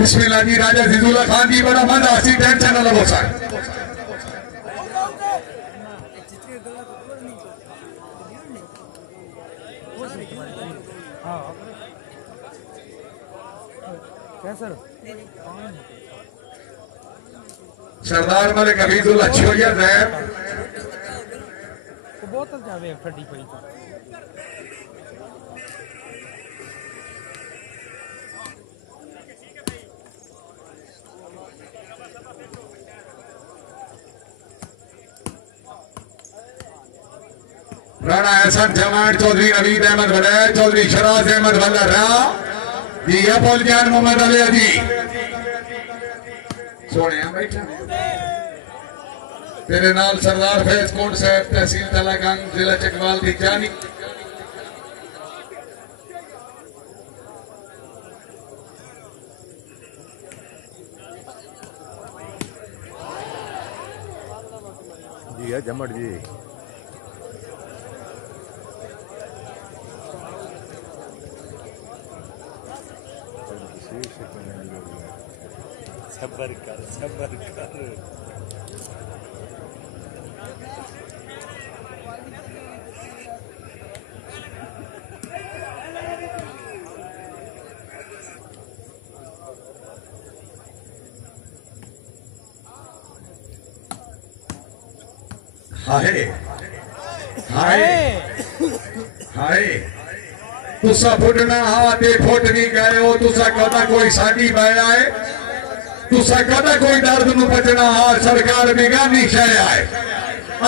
बिस्मिल्लाह जी राजा जिजुल्ला खान जी बड़ा मजा आसी टेंशन न लो सर सरदार मलिक हफीजुल्लाह छोरिया साहब बोतल जावे फटी पई राणा एहसन जमान चौधरी नवीद अहमद वलैद चौधरी शराज अहमद वल्लरा जी अपोल जान मोहम्मद अली जी सोने बैठा तेरे नाल सरदार फैज कोट साहब तहसील तलागंग जिला चकवाल की जानी जी है जमट जी सबर कर हाय हाय हाय तुसा फुटना हाथ फुट नहीं गए हो तुसा कदा कोई साड़ी बैला है तुसा कदा कोई दर्द नु बचना हा सरकार बेगानी शह आए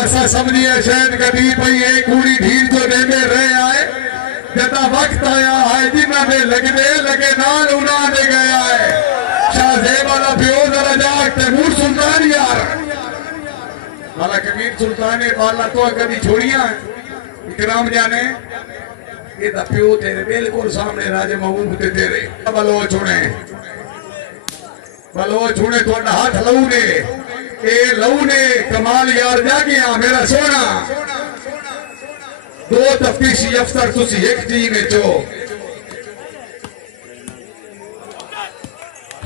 असा समझिए शायद कभी पई एक कूड़ी ढील जो देंदे रहे आए जदा वक्त आया है जिन्ना दे लगे नाल उना दे गया है शाहजेब वाला प्यो जरा जाग तैमूर सुल्तान यार वाला कबीर सुल्तान वाला तो कभी छोड़िया इकराम जाने ये प्यो तेरे बिल्कुल सामने राजे महबूब ते तेरे बलोच हुणे थोड़ा हाथ लहू ने ए लहू ने कमाल यार जा गया मेरा सोना दो तफ्तीशी अफसर तुसी एक टीम चो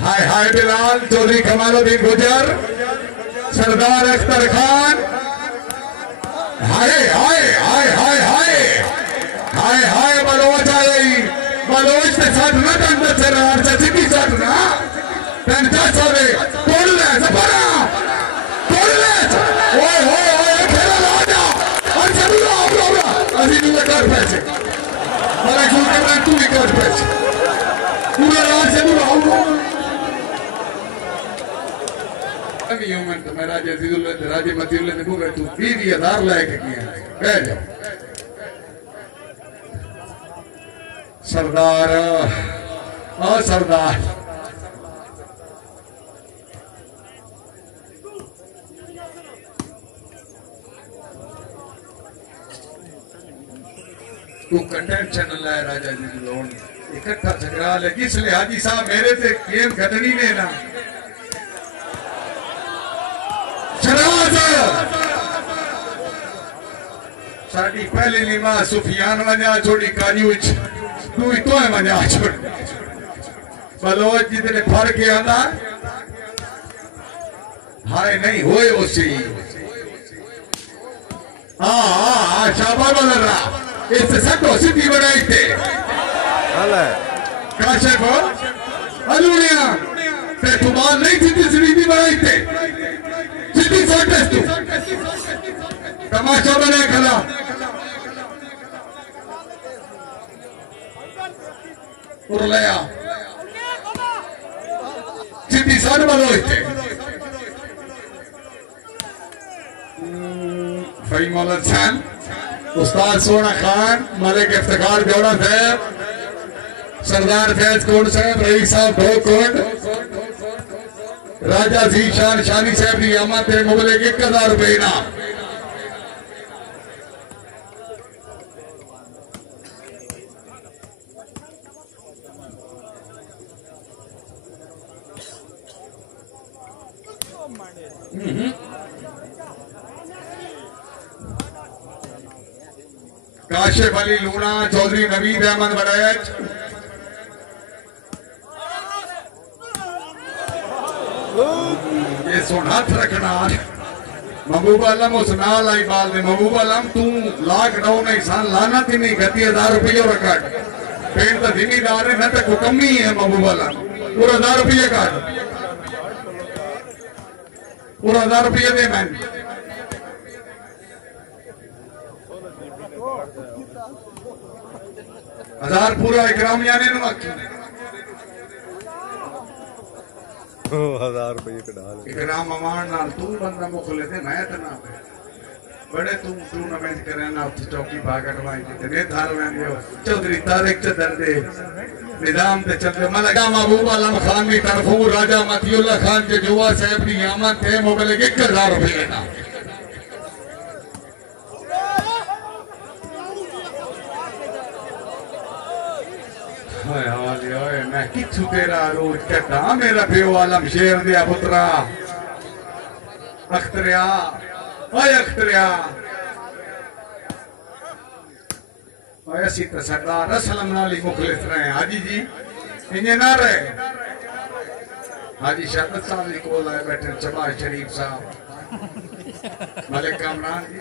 हाय हाय बिलाल चौधरी कमालुद्दीन गुजर सरदार अख्तर खान हाय हाय हाय हाय हाय हाय हाय बलोच आई बलोच के साथ न दंड सरदार सचिकी साथ ना दंड चले तोड़ ले सपना तोड़ ले ओए ओए खेला राजा और चलो आओ अभी नहीं कर पैसे मारा क्यों कर रहा तू ही कर पैसे पूरा रात से तू आओ अभी ह्यूमन तो मैं राजा जिजुल्लाह राजा मतीउल्लाह ने बोला तू 20,000 लायक किया कह जाओ सरदार और सरदार तू कंटेंट चैनल है राजा जी लोन इकट्ठा झगड़ा ले इसलिए हाजी साहब मेरे से गेम खतनी ने ना शराज साड़ी पहले लीमा सुफियान वजा छोड़ी काजूच तू ही तो है वजा छोड़ बलोच जितने फर के आंदा हाय नहीं होए उसी हाँ शाबाश बोल रहा इससे सको सिद्धि बनाई थे काशिफ अलूनिया ते तुम्हार नहीं थी सिद्धि बनाई थे सिद्धि सोटेस तू तमाशा बने खला उरलया सिद्धि सार बलोई थे फई मौलद खान उस्ताद सोना खान मलिक इफ्तिखार जोड़ा साहब सरदार फैज कोट साहब रईस साहब ढोकोट राजा जीशान शानी साहब की आमद है मुबलिक 1000 रुपए इनाम काशिफ अली लूणा चौधरी नवीद अहमद वड़ैच ये सुन हाथ रखना महबूब आलम उस नाल आई बाल ने महबूब आलम तू लॉकडाउन इंसान लाना थी नहीं 30,000 रुपये रखट पेड़ तो जिम्मेदार है न तो कमी है महबूब आलम पूरा 1000 रुपये काट पूरा 1000 रुपये दे मैं 1000 पूरा इकराम यानी नु 1000 रुपये का डाल इकराम अमान नाल तू बंदा मुखले थे मैं तो ना बड़े तू टूर्नामेंट करे ना चौकी भागट वाई कितने थार में चौधरी तारिक चदर दे निजाम ते चलते मलका महबूब आलम खान की तरफों राजा मतियुल्लाह खान के जुआ साहब की आमद थे मोबाइल 1000 रुपये ना मैं किछु तेरा रोज कटा मेरा प्यो आलम शेर दिया पुत्रा अख्तरिया ओए अख्तरिया ओए असी तो सरदार असलम नाली मुखलिस रहे हाजी जी इन्हें ना रहे हाजी शहादत साहब जी को लाए बैठे शबाज शरीफ साहब मलिक कामरान जी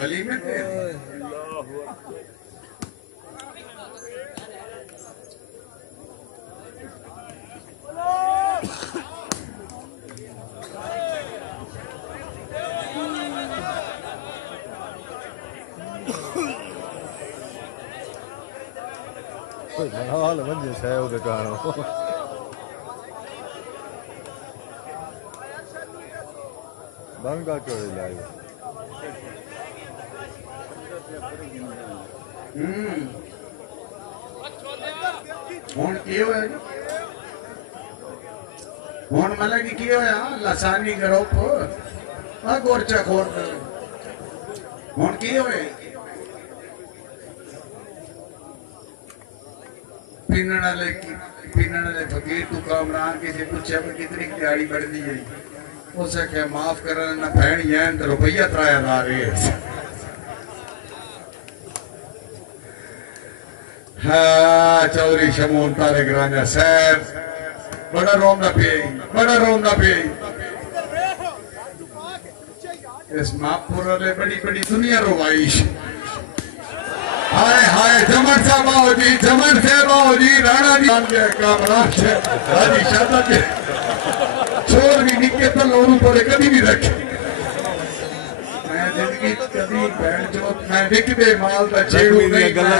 गली में थे हाल वंजे है उधर कहानो बंगा क्यों लाए कौन किए हुए कौन मतलब कि किए हुए लसानी ग्रुप गोरचा खोर कौन किए हुए पीने वाले फकीर तू कामरान किसी पूछा भी कितनी दिहाड़ी बढ़ती है उसे क्या माफ करना ना भैन यैन तो रुपया 3000 है हाँ चौधरी शमून तारे ग्रांजा साहब बड़ा रोंदा पे इस मापुर वाले बड़ी बड़ी दुनिया रोवाइश हाय हाय जमन साहब बाबू जी राणा जी कामरान से हाजी शादा के छोर भी निके तो लोरू पड़े कभी भी रखे मैं जिंदगी कभी बैठ जो मैं निकले माल दा छेड़ू नहीं मैं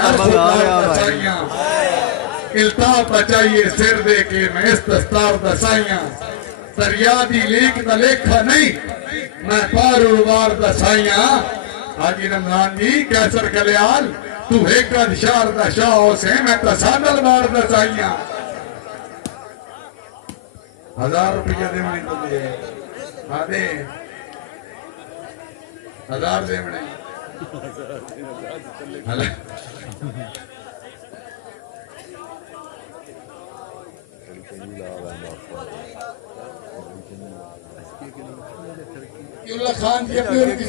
इल्ताफ बचाइए सिर दे के मैं इस दस्तार दसाइयां दरिया दी लेख दा लेखा नहीं मैं पार उड़वार दसाइयां हाजी रमजान जी कैसर कल्याण तू एक शार दशा से मैं तसानल मार दसाइया 1000 रुपया दे मैं तो दे आदे 1000 दे मैं हला युल्ला खान जी अपने की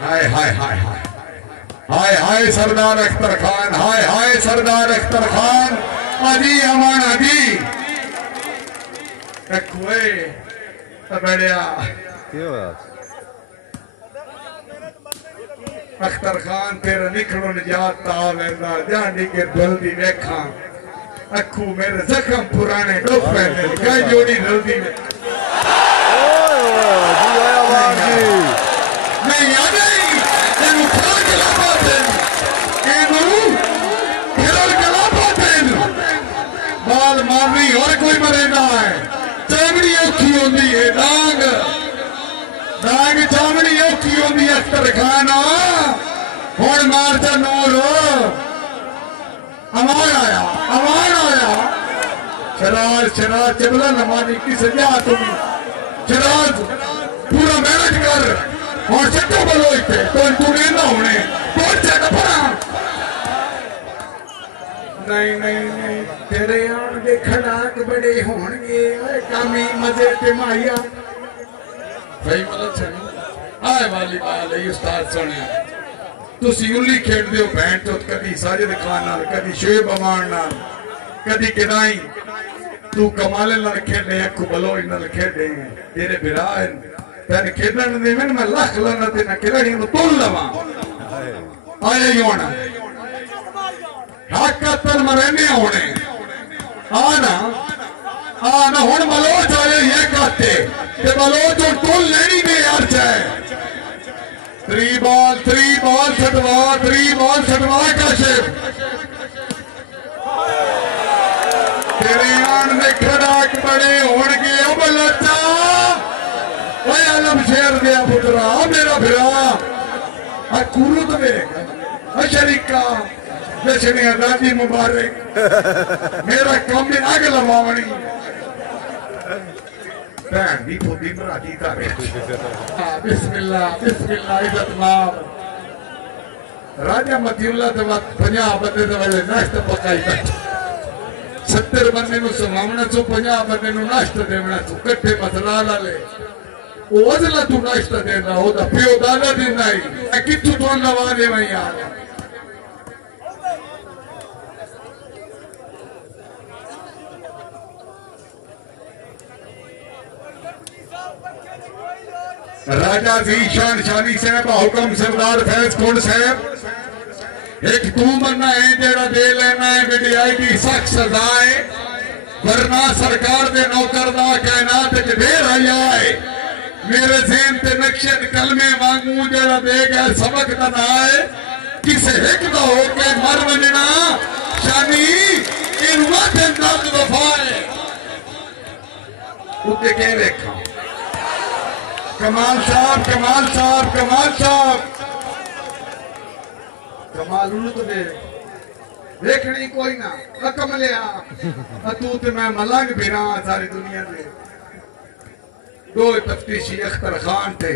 हाय हाय हाय हाय हाय हाय सरदार अख्तर खान हाय सरदार अख्तर खान अजी अमान अजी कुए बढ़िया अख्तर खान तेरा निकलो निजात तावेंदा जानी के जल्दी देखा अखू मेरे जख्म पुराने डोप पहने कई जोड़ी जल्दी में नहीं आ गई तेनु खोल के ला पाते तेनु खेल के ला पाते बाल मारनी और कोई मरेगा है चामड़ी औखी होती है दाग चामड़ी औखी होती है अख्तर खान हुण मारता नूर अमान आया शराज चिबला नमानी की सजा तुम शराज पूरा मेहनत कर और सट्टो बोलो इतने तो तूने ना होने तो चेक पड़ा नहीं नहीं नहीं तेरे आन दे खड़ाक बड़े होणगे कामी मजे ते माया भाई मतलब छनी आए वाली बाल है उस्ताद सुनिया तुसी उल्ली खेड दियो भैन तो कदी साजिद खान नाल कदी शोएब अमान नाल कदी किदाई तू कमाल नाल खेडे अखु बलोई नाल खेडे तेरे बिरा तेरे खेडन दे मैं लाख लाना ते ना खिलाड़ी नु तोल लवा आया योना हाकतन मरने होने आना आना हुन मलोच आए ये कहते कि मलोच और तोल लेनी में यार चाहे थ्री बॉल छटवा काशिफ तेरे आन में खड़ाक बड़े होणगे अब लच्चा ओए आलम शेर दे पुत्रा मेरा फिरा आ कुरुत मेरे शरीका जश्न आजादी मुबारक मेरा कम में आग लवावनी भैन दी फुदी मराठी तारे बिस्मिल्लाह इज्जत मार राजा मतीउल्लाह ते वक्त 50 बंदे दे वेले नाश्ता पकाई बैठे 70 बंदे नु समावना चो 50 बंदे नु नाश्ता देवना चो कट्ठे मसला लाले ओजला तू नाश्ता देना ओदा पियो दादा देना ही कित्थू तो लवा दे मैं यार राजा जीशान शानी साहब हुक्म सरदार फैज कोट साहब एक तू बनना है जेड़ा दे लेना है विडियाई की सख्त सजा है वरना सरकार दे नौकर दा कायनात च ढेर आया है मेरे ज़हन ते नक्शे कलमे वांगू जेड़ा दे गया सबक दा ना है किसे हिक दा होके मर वजना शानी इन वादे दर्द वफा है उते के देखा कमाल साहब कमाल तो दे देखनी कोई ना रकम लिया तू ते मैं मलंग फिरा सारी दुनिया में दो तफ्तीशी अख्तर खान थे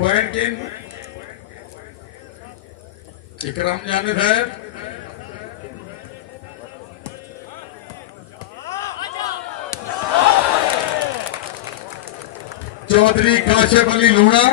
पॉइंट किन इकराम जाने थे चौधरी काशिफ अली लूणा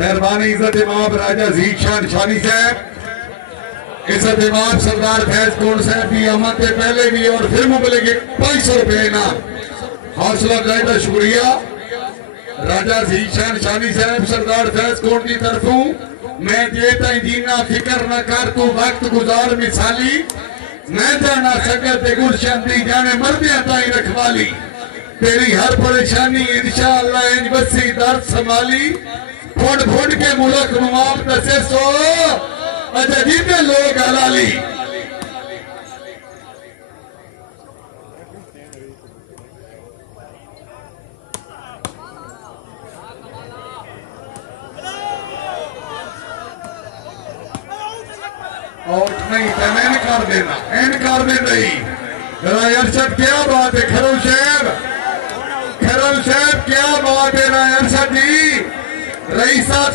मेहरबानी इज्जत इमाम राजा जीशान शानी साहब इज्जत इमाम सरदार फैज कोट साहब की आमद से पहले भी और फिर मुबले के 500 रुपए इनाम हौसला अफजाई का शुक्रिया राजा जीशान शानी साहब सरदार फैज कोट की तरफों मैं देता जीना फिक्र न कर तू वक्त गुजार मिसाली मैं जाना सकत गुलशन दी जाने मर्दियां ताई रखवाली तेरी हर परेशानी इंशाअल्लाह इंज बसी दर्द संभाली फुट फुट के मुल्क मुआफ दसे सो अजीब लोग हलाली और नहीं तो मैं कर देना इनकार दे नहीं अरशद क्या बात है खरल साहब क्या बात है अरशद जी रईस साहब